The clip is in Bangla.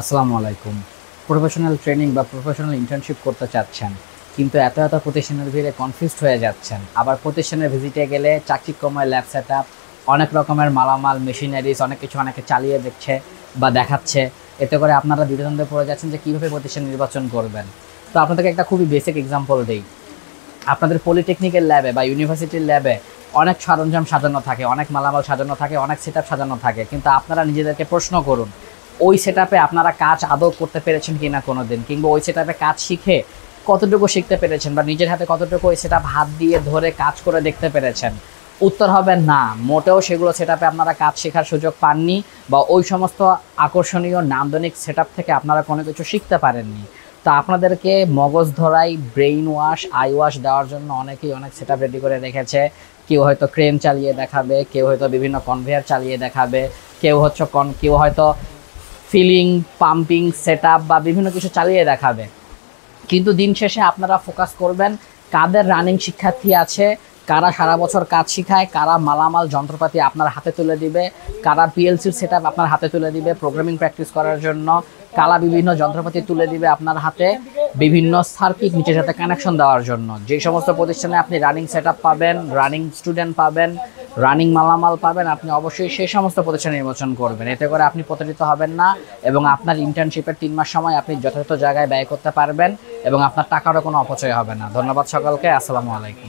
আসসালামু আলাইকুম। প্রফেশনাল ট্রেনিং বা প্রফেশনাল ইন্টার্নশিপ করতে চাচ্ছেন, কিন্তু এত প্রতিষ্ঠানের ভিড়ে কনফিউজড হয়ে যাচ্ছেন। আবার প্রতিষ্ঠানের ভিজিটে গেলে চাকচিক্যময় ল্যাব সেটআপ, অনেক রকমের মালামাল, মেশিনারিজ, অনেক কিছু অনেকে চালিয়ে দেখছে বা দেখাচ্ছে। এতে করে আপনারা দ্বিধাদ্বন্দ্বে পড়ে যাচ্ছেন যে কীভাবে প্রতিষ্ঠান নির্বাচন করবেন। তো আপনাদেরকে একটা খুবই বেসিক এক্সাম্পল দেই। আপনাদের পলিটেকনিক্যাল ল্যাবে বা ইউনিভার্সিটির ল্যাবে অনেক সরঞ্জাম সাজানো থাকে, অনেক মালামাল সাজানো থাকে, অনেক সেটআপ সাজানো থাকে, কিন্তু আপনারা নিজেদেরকে প্রশ্ন করুন, ওই সেটআপে আপনারা কাজ আদৌ করতে পেরেছেন কিনা কোনোদিন, কিংবা ওই সেটআপে কাজ শিখে কতটুকু শিখতে পেরেছেন বা নিজের হাতে কতটুকু ওই সেটআপ হাত দিয়ে ধরে কাজ করে দেখতে পেরেছেন। উত্তর হবে না, মোটেও সেগুলো সেটআপে আপনারা কাজ শেখার সুযোগ পাননি, বা ওই সমস্ত আকর্ষণীয় নান্দনিক সেটআপ থেকে আপনারা কোনো কিছু শিখতে পারেননি। তো আপনাদেরকে মগজ ধরাই, ব্রেইন ওয়াশ, আই ওয়াশ দেওয়ার জন্য অনেকেই অনেক সেটআপ রেডি করে রেখেছে। কেউ হয়তো ক্রেন চালিয়ে দেখাবে, কেউ হয়তো বিভিন্ন কনভেয়ার চালিয়ে দেখাবে, কেউ হয়তো ফিলিং, পাম্পিং সেটআপ বা বিভিন্ন কিছু চালিয়ে দেখাবে। কিন্তু দিন শেষে আপনারা ফোকাস করবেন কাদের রানিং শিক্ষার্থী আছে, কারা সারা বছর কাজ শিখায়, কারা মালামাল যন্ত্রপাতি আপনার হাতে তুলে দিবে, কারা পিএলসির সেটআপ আপনার হাতে তুলে দিবে প্রোগ্রামিং প্র্যাকটিস করার জন্য, কারা বিভিন্ন যন্ত্রপাতি তুলে দিবে আপনার হাতে বিভিন্ন সার্কিট নিচের সাথে কানেকশন দেওয়ার জন্য। যে সমস্ত প্রতিষ্ঠানে আপনি রানিং সেটআপ পাবেন, রানিং স্টুডেন্ট পাবেন, রানিং মালামাল পাবেন, আপনি অবশ্যই সেই সমস্ত প্রতিষ্ঠান নির্বাচন করবেন। এতে করে আপনি প্রতারিত হবেন না, এবং আপনার ইন্টার্নশিপের 3 মাস সময় আপনি যথাযথ জায়গায় ব্যয় করতে পারবেন, এবং আপনার টাকারও কোনো অপচয় হবে না। ধন্যবাদ সকলকে। আসসালামু আলাইকুম।